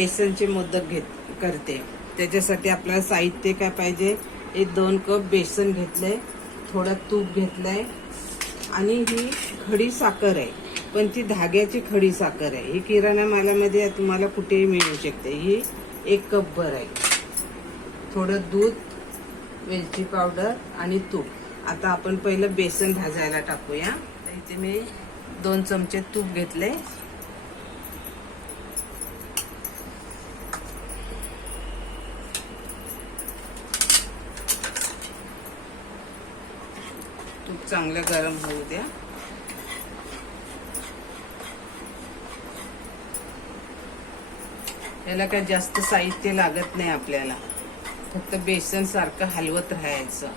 बेसनचे मोदक करते. त्याच्यासाठी आपल्याला साहित्य काय पाहिजे, 2 कप बेसन घेतलंय, थोडं तूप घेतलंय आणि ही खडी साखर आहे, पण ती धाग्याची खडी साखर आहे. ही किराणा मालामध्ये तुम्हाला कुठेही मिळू शकते. ही 1 कप भर आहे. थोडं दूध, वेलची पावडर आणि तूप. आता आपण पहिलं बेसन भाजायला टाकूया. इथे मी 2 चमचे तूप घेतले. तूप चांगलं गरम होऊ द्या. याला काय जास्त साहित्य लागत नाही आपल्याला, फक्त बेसन सारखं हलवत राहायचं.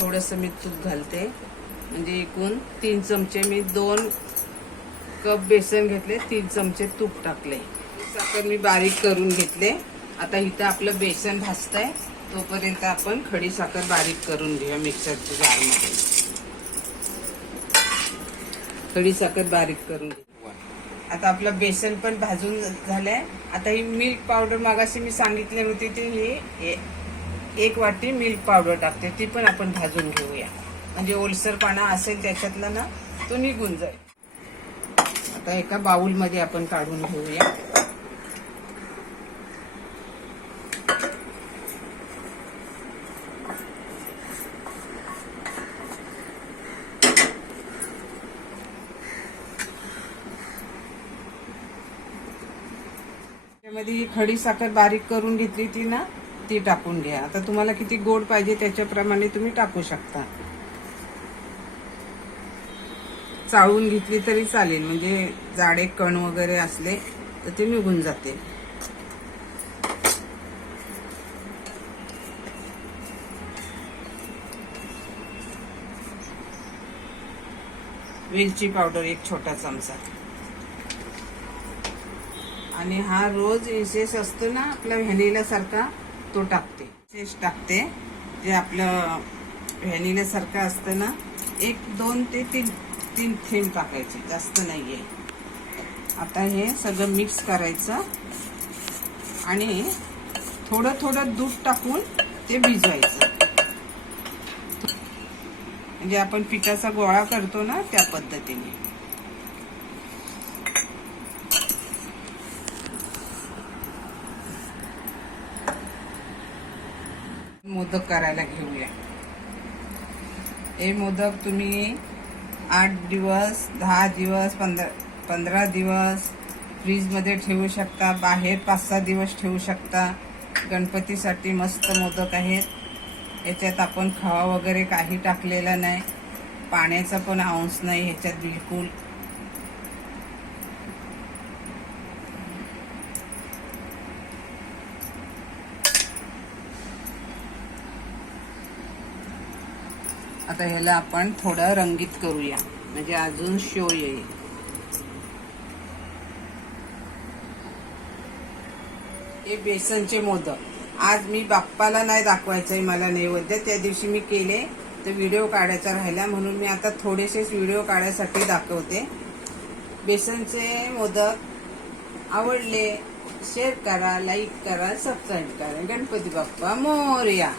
थोडंसं मी तूप घालते, म्हणजे एकूण 3 चमचे. मी 2 कप बेसन घेतले, 3 चमचे तूप टाकले. साखर मी बारीक करून घेतले. आता इथं आपलं बेसन भाजतंय, तोपर्यंत आपण खडी साखर बारीक करून घेऊया मिक्सरच्या जारमध्ये. खडी साखर बारीक करून घेऊ. आता आपलं बेसन पण भाजून झालंय. आता ही मिल्क पावडर मागाशी मी सांगितले होते, ती ही 1 वाटी मिल्क पावडर टाकते. ती पण आपण भाजून घेऊया, म्हणजे ओलसरपणा असेल त्याच्यातला ना तो निघून जाईल. आता एका बाउलमध्ये आपण काढून घेऊया. त्यामध्ये ही खडी साखर बारीक करून घेतली ती ना, ती टाकून घ्या. आता तुम्हाला किती गोड पाहिजे त्याच्याप्रमाणे तुम्ही टाकू शकता. चाळून घेतली तरी चालेल, म्हणजे जाडे कण वगैरे असले तर ते निघून जाते. वेलची पावडर 1 छोटा चमचा. आणि हा रोज इसेस असतो ना आपला व्हॅनिला सारखा, तो टाकते. इसेस टाकते, जे आपलं व्हॅनिला सारखं असतं ना, 1, 2 ते 3 थेंब टाकायचे, जास्त नाहीये. आता हे सगळं मिक्स करायचं आणि थोडं थोडं दूध टाकून ते भिजवायचं, म्हणजे आपण पिठाचा गोळा करतो ना त्या पद्धतीने. मोदक करायला घेऊया. हे मोदक तुम्ही 8 दिवस, 10 दिवस, 15 दिवस फ्रीजमध्ये ठेवू शकता. बाहेर 5-6 दिवस ठेवू शकता. गणपतीसाठी मस्त मोदक आहेत. याच्यात आपण खवा वगैरे काही टाकलेला नाही, पाण्याचा पण अंश नाही ह्याच्यात बिलकुल. आता ह्याला आपण थोडं रंगीत करूया, म्हणजे अजून शो येईल. हे बेसनचे मोदक आज मी बाप्पाला नाही दाखवायचंय, मला नैवेद्य. त्या दिवशी मी केले तर व्हिडिओ काढायचा राहिला, म्हणून मी आता थोडेसेच व्हिडिओ काढायसाठी दाखवते. बेसनचे मोदक आवडले शेअर करा, लाईक करा, सबस्क्राईब करा. गणपती बाप्पा मोरया.